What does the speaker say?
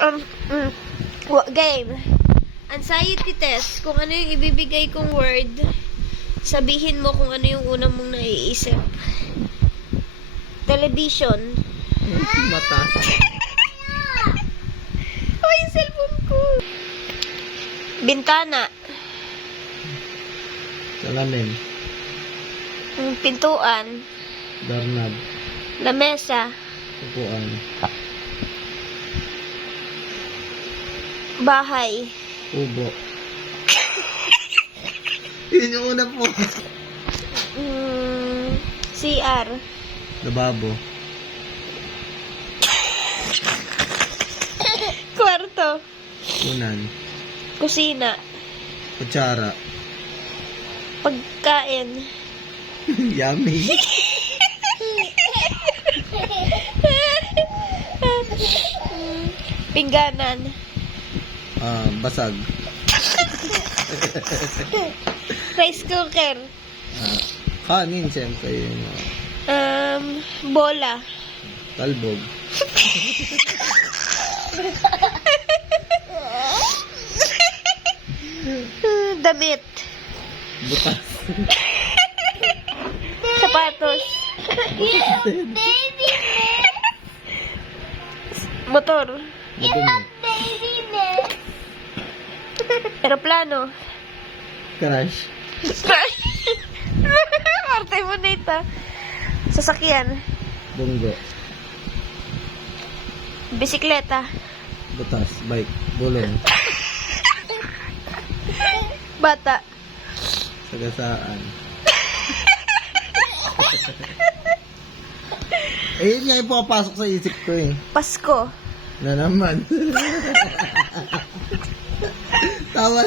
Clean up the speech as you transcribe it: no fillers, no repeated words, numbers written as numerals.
Um, mm, game. Anxiety test. Kung ano yung ibibigay kong word, sabihin mo kung ano yung una mong naiisip. Television. Mata. Ay, yung cellphone ko. Bintana. Salamin. Pintuan. Darnad. Lamesa. Upuan. Bahay. Ubo. Yun yung una po. CR. Lababo. Kwarto. Unan. Kusina. Kutsara. Pagkain. Yummy. Pingganan. Basag. Rice cooker. Kanin, siyempre. Yun. Bola. Talbog. Damit. Butas. Sapatos. Motor. Madumi. Aeroplano. Crash. Arte mo na ito. Sasakyan. Bunggo. Bisikleta. Butas. Bike. Bulong. Bata. Sagasaan. Yun nga yung pumapasok sa isip ko eh. Pasko. Na naman. Tawa.